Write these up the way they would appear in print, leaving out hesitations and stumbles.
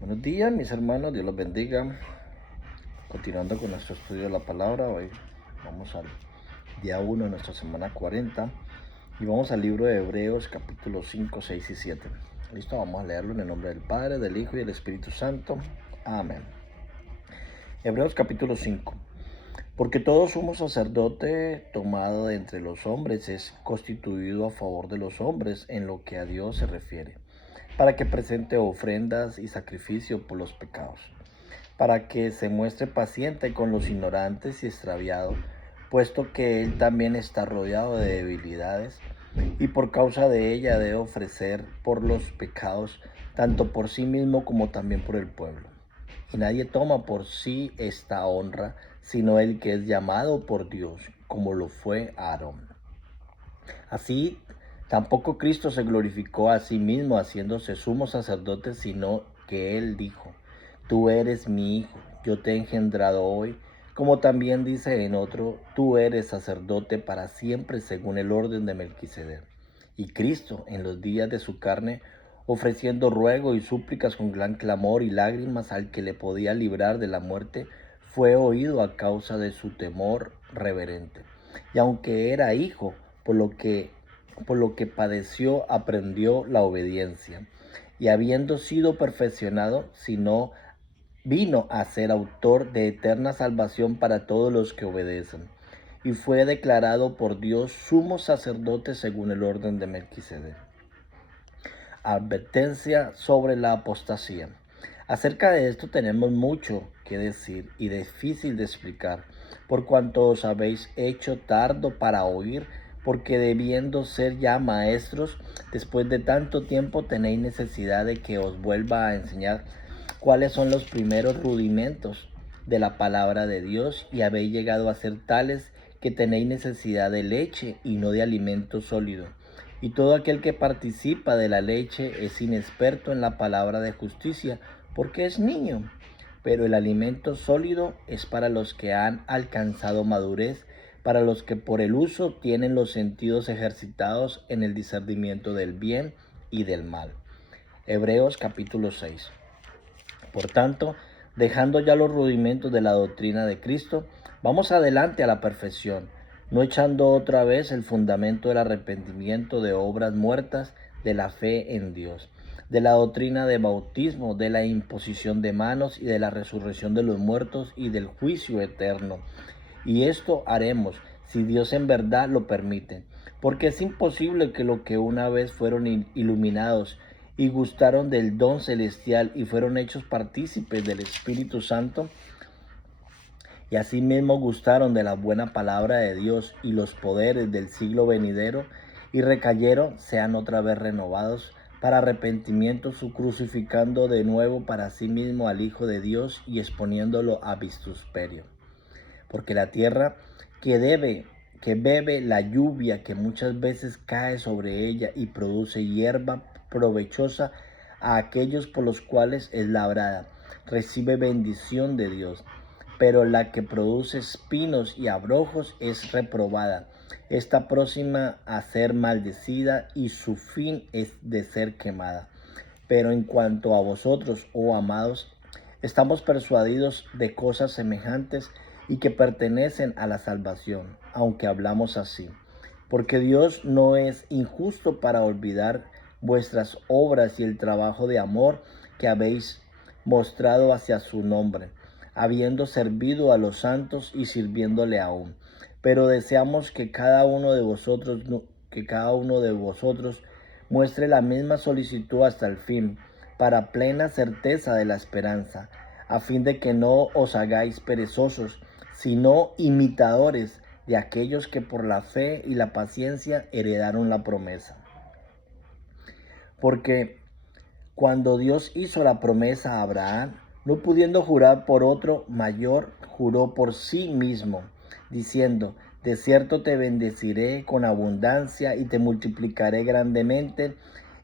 Buenos días, mis hermanos, Dios los bendiga. Continuando con nuestro estudio de la palabra, hoy vamos al día 1 de nuestra semana 40 y vamos al libro de Hebreos, capítulos 5, 6 y 7. Listo, vamos a leerlo en el nombre del Padre, del Hijo y del Espíritu Santo. Amén. Hebreos, capítulo 5. Porque todo sumo sacerdote tomado de entre los hombres es constituido a favor de los hombres en lo que a Dios se refiere, para que presente ofrendas y sacrificio por los pecados, para que se muestre paciente con los ignorantes y extraviados, puesto que él también está rodeado de debilidades, y por causa de ella debe ofrecer por los pecados, tanto por sí mismo como también por el pueblo. Y nadie toma por sí esta honra, sino el que es llamado por Dios, como lo fue Aarón. Así, tampoco Cristo se glorificó a sí mismo haciéndose sumo sacerdote, sino que él dijo: Tú eres mi hijo, yo te he engendrado hoy. Como también dice en otro: Tú eres sacerdote para siempre según el orden de Melquisedec. Y Cristo, en los días de su carne, ofreciendo ruego y súplicas con gran clamor y lágrimas al que le podía librar de la muerte, fue oído a causa de su temor reverente. Y aunque era hijo, por lo que padeció, aprendió la obediencia. Y habiendo sido perfeccionado, sino vino a ser autor de eterna salvación para todos los que obedecen. Y fue declarado por Dios sumo sacerdote según el orden de Melquisedec. Advertencia sobre la apostasía. Acerca de esto tenemos mucho que decir y difícil de explicar, por cuanto os habéis hecho tardo para oír, porque debiendo ser ya maestros, después de tanto tiempo tenéis necesidad de que os vuelva a enseñar cuáles son los primeros rudimentos de la palabra de Dios, y habéis llegado a ser tales que tenéis necesidad de leche y no de alimento sólido. Y todo aquel que participa de la leche es inexperto en la palabra de justicia, porque es niño. Pero el alimento sólido es para los que han alcanzado madurez, para los que por el uso tienen los sentidos ejercitados en el discernimiento del bien y del mal. Hebreos capítulo 6. Por tanto, dejando ya los rudimentos de la doctrina de Cristo, vamos adelante a la perfección, no echando otra vez el fundamento del arrepentimiento de obras muertas, de la fe en Dios, de la doctrina de bautismo, de la imposición de manos y de la resurrección de los muertos y del juicio eterno. Y esto haremos si Dios en verdad lo permite, porque es imposible que los que una vez fueron iluminados y gustaron del don celestial y fueron hechos partícipes del Espíritu Santo, y asimismo gustaron de la buena palabra de Dios y los poderes del siglo venidero, y recayeron, sean otra vez renovados para arrepentimiento, su crucificando de nuevo para sí mismo al Hijo de Dios y exponiéndolo a vituperio. Porque la tierra que bebe la lluvia que muchas veces cae sobre ella y produce hierba provechosa a aquellos por los cuales es labrada, recibe bendición de Dios. Pero la que produce espinos y abrojos es reprobada, está próxima a ser maldecida y su fin es de ser quemada. Pero en cuanto a vosotros, oh amados, estamos persuadidos de cosas semejantes y que pertenecen a la salvación, aunque hablamos así. Porque Dios no es injusto para olvidar vuestras obras y el trabajo de amor que habéis mostrado hacia su nombre, habiendo servido a los santos y sirviéndole aún. Pero deseamos que cada uno de vosotros muestre la misma solicitud hasta el fin, para plena certeza de la esperanza, a fin de que no os hagáis perezosos, sino imitadores de aquellos que por la fe y la paciencia heredaron la promesa. Porque cuando Dios hizo la promesa a Abraham, no pudiendo jurar por otro mayor, juró por sí mismo, diciendo: de cierto te bendeciré con abundancia y te multiplicaré grandemente.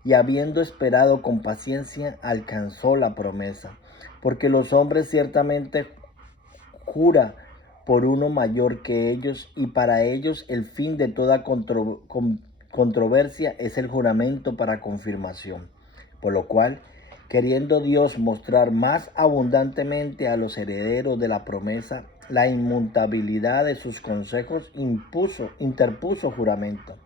Y habiendo esperado con paciencia, alcanzó la promesa. Porque los hombres ciertamente jura por uno mayor que ellos, y para ellos el fin de toda controversia es el juramento para confirmación. Por lo cual, queriendo Dios mostrar más abundantemente a los herederos de la promesa la inmutabilidad de sus consejos, interpuso juramento,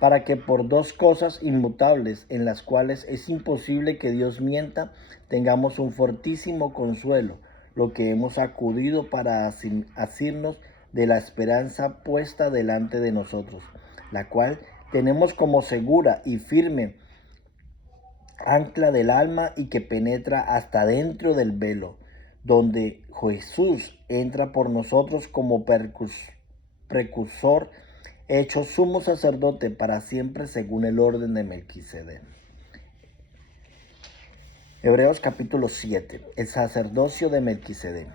para que por dos cosas inmutables en las cuales es imposible que Dios mienta, tengamos un fortísimo consuelo, lo que hemos acudido para asirnos de la esperanza puesta delante de nosotros, la cual tenemos como segura y firme ancla del alma y que penetra hasta dentro del velo, donde Jesús entra por nosotros como precursor, hecho sumo sacerdote para siempre según el orden de Melquisedec. Hebreos capítulo 7. El sacerdocio de Melquisedec.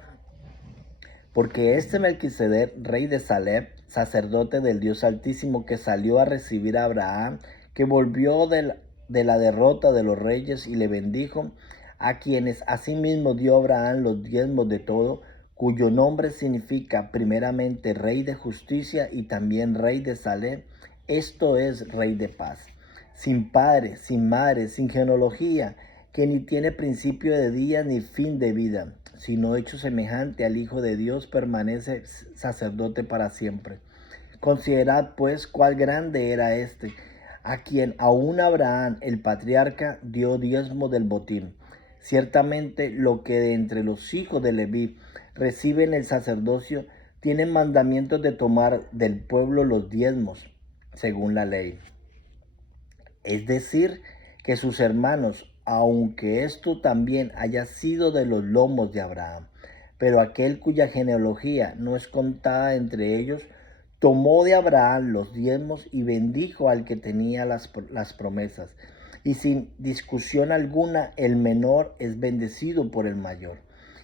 Porque este Melquisedec, rey de Salem, sacerdote del Dios Altísimo, que salió a recibir a Abraham, que volvió de la derrota de los reyes y le bendijo, a quienes asimismo dio Abraham los diezmos de todo, cuyo nombre significa primeramente rey de justicia y también rey de Salem, esto es rey de paz, sin padre, sin madre, sin genealogía, que ni tiene principio de día ni fin de vida, sino hecho semejante al Hijo de Dios, permanece sacerdote para siempre. Considerad pues cuál grande era este, a quien aún Abraham el patriarca dio diezmo del botín. Ciertamente lo que de entre los hijos de Leví reciben el sacerdocio, tienen mandamientos de tomar del pueblo los diezmos, según la ley. Es decir, que sus hermanos, aunque esto también haya sido de los lomos de Abraham, pero aquel cuya genealogía no es contada entre ellos, tomó de Abraham los diezmos y bendijo al que tenía las promesas. Y sin discusión alguna, el menor es bendecido por el mayor.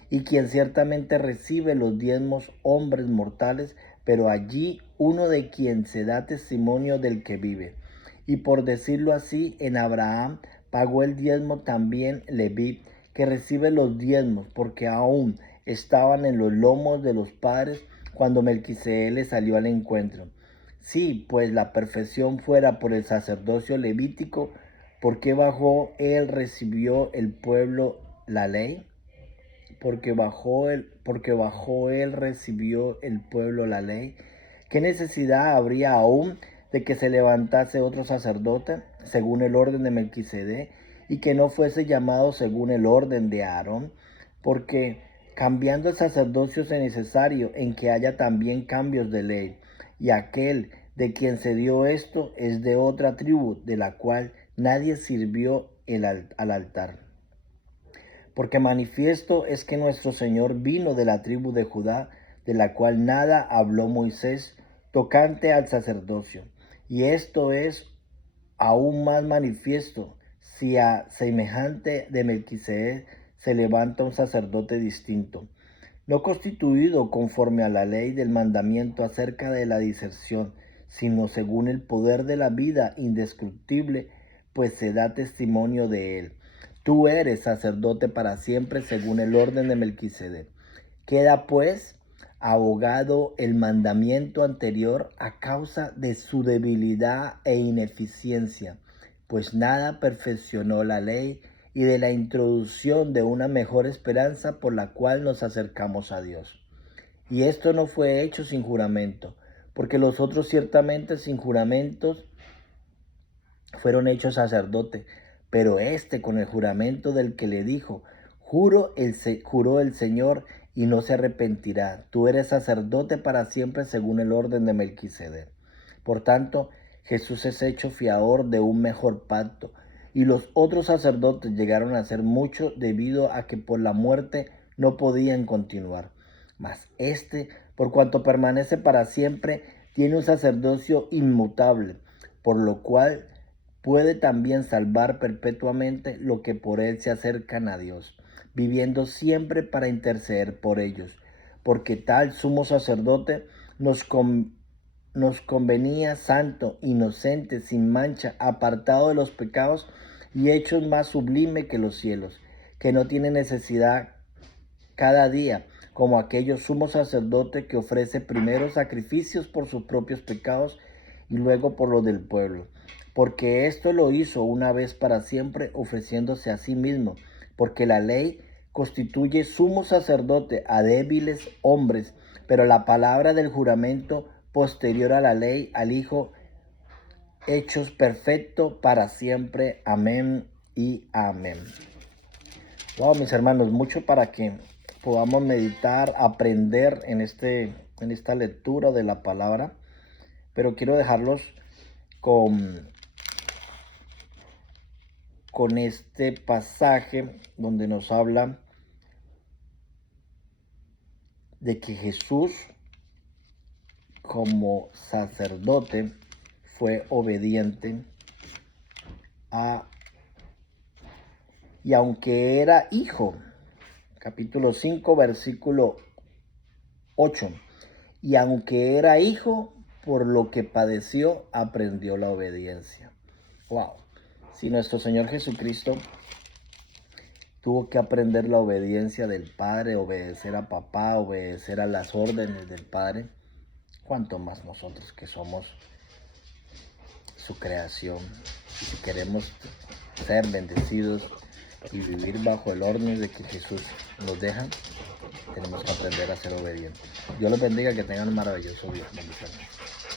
Y quien ciertamente recibe los diezmos, hombres mortales, pero allí uno de quien se da testimonio del que vive. Y por decirlo así, en Abraham pagó el diezmo también Leví, que recibe los diezmos, porque aún estaban en los lomos de los padres cuando Melquisedec le salió al encuentro. Si pues la perfección fuera por el sacerdocio levítico, ¿por qué bajo él recibió el pueblo la ley? Porque bajo él recibió el pueblo la ley. ¿Qué necesidad habría aún de que se levantase otro sacerdote según el orden de Melquisedec y que no fuese llamado según el orden de Aarón? Porque cambiando el sacerdocio es necesario en que haya también cambios de ley, y aquel de quien se dio esto es de otra tribu, de la cual nadie sirvió al altar. Porque manifiesto es que nuestro Señor vino de la tribu de Judá, de la cual nada habló Moisés tocante al sacerdocio. Y esto es aún más manifiesto si a semejante de Melquisedec se levanta un sacerdote distinto, no constituido conforme a la ley del mandamiento acerca de la diserción, sino según el poder de la vida indescriptible, pues se da testimonio de él. Tú eres sacerdote para siempre según el orden de Melquisedec. Queda pues abogado el mandamiento anterior a causa de su debilidad e ineficiencia, pues nada perfeccionó la ley, y de la introducción de una mejor esperanza por la cual nos acercamos a Dios. Y esto no fue hecho sin juramento, porque los otros ciertamente sin juramentos fueron hechos sacerdote, pero este con el juramento del que le dijo, juró el Señor y no se arrepentirá. Tú eres sacerdote para siempre según el orden de Melquisedec. Por tanto, Jesús es hecho fiador de un mejor pacto, y los otros sacerdotes llegaron a ser mucho debido a que por la muerte no podían continuar. Mas este, por cuanto permanece para siempre, tiene un sacerdocio inmutable, por lo cual puede también salvar perpetuamente lo que por él se acercan a Dios, viviendo siempre para interceder por ellos, porque tal sumo sacerdote nos convenía santo, inocente, sin mancha, apartado de los pecados y hecho más sublime que los cielos, que no tiene necesidad cada día, como aquellos sumos sacerdotes que ofrece primero sacrificios por sus propios pecados y luego por los del pueblo. porque esto lo hizo una vez para siempre, ofreciéndose a sí mismo, porque la ley constituye sumo sacerdote a débiles hombres, pero la palabra del juramento posterior a la ley, al Hijo, hechos perfecto para siempre. Amén y amén. Wow, mis hermanos, mucho para que podamos meditar, aprender en esta lectura de la palabra, pero quiero dejarlos con este pasaje donde nos habla de que Jesús, como sacerdote, fue obediente y aunque era hijo, capítulo 5, versículo 8, y aunque era hijo, por lo que padeció, aprendió la obediencia. Wow. Si nuestro Señor Jesucristo tuvo que aprender la obediencia del Padre, obedecer a papá, obedecer a las órdenes del Padre, cuánto más nosotros que somos su creación. Si queremos ser bendecidos y vivir bajo el orden de que Jesús nos deja, tenemos que aprender a ser obedientes. Dios los bendiga, que tengan un maravilloso día. Bendiciones.